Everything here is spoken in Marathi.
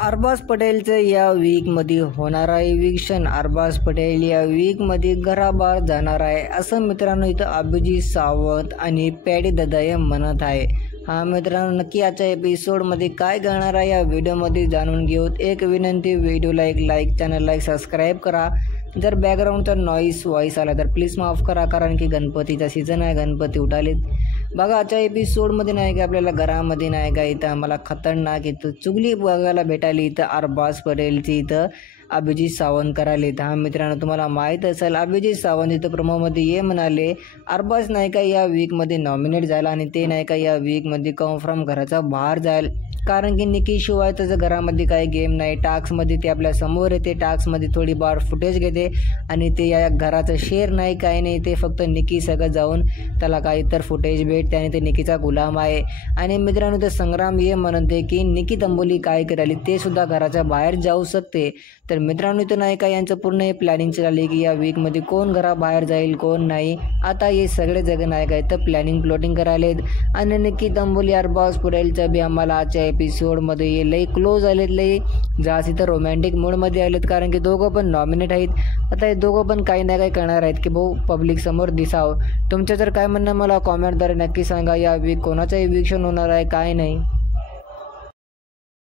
अरबाज पटेलचं या वीकमध्ये होणार आहे इविक्शन. अरबाज पटेल या वीकमध्ये घराबाहेर जाणार आहे असं मित्रांनो इथं अभिजित सावंत आणि पॅडी ददाय म्हणत आहे. हा मित्रांनो, नक्की आजच्या एपिसोडमध्ये काय घडणार आहे या व्हिडिओमध्ये जाणून घेऊत. एक विनंती, व्हिडिओला एक लाईक, चॅनलला एक सबस्क्राईब करा. जर बॅकग्राऊंडचा व्हॉइस आला तर प्लीज माफ करा, कारण की गणपतीचा सीझन आहे, गणपती उठालेत. बघा आजच्या एपिसोडमध्ये नाही का आपल्याला घरामध्ये नाही का इथं आम्हाला खतरनाक इथं चुगली बघायला भेटाली. इथं अरबाज पटेलची इथं अभिजित सावंत करायले. हा मित्रांनो, तुम्हाला माहीत असेल अभिजित सावंत इथं प्रोमोमध्ये ये म्हणाले अरबाज नाही का या वीकमध्ये नॉमिनेट झाला आणि ते नाही का या वीकमध्ये कन्फर्म घराचा बाहेर जाईल, कारण की निकी शिवाय त्याचं घरामध्ये काही गेम नाही. टास्कमध्ये ते आपल्या समोर येते, टास्कमध्ये थोडी बार फुटेज घेते आणि ते या घराचं शेअर नाही काही नाही, ते फक्त निकी सगळं जाऊन त्याला काही तर फुटेज भेटते आणि ते निकीचा गुलाम आहे. आणि मित्रांनो, ते संग्राम ये म्हणते की निकी तंबोली काय करायली ते सुद्धा घराच्या बाहेर जाऊ शकते. तर मित्रांनो, इथं नाही का यांचं पूर्ण हे प्लॅनिंग चालली की या वीकमध्ये कोण घराबाहेर जाईल कोण नाही. आता हे सगळे जग नाही का इथं प्लॅनिंग करायलेत. आणि निकी तंबोली अरबाज पटेलचं बी आम्हाला आजच्या एपिसोडमध्ये लई क्लोज आलेत, लई जास्त इथं रोमॅन्टिक मूडमध्ये आलेत, कारण की दोघं पण नॉमिनेट आहेत. आता हे दोघं पण काही ना काही करणार आहेत की भाऊ पब्लिक समोर दिसावं. तुमचं जर काय म्हणणं मला कॉमेंटद्वारे नक्की सांगा. या वीक कोणाचं इविक्शन होणार आहे काय नाही.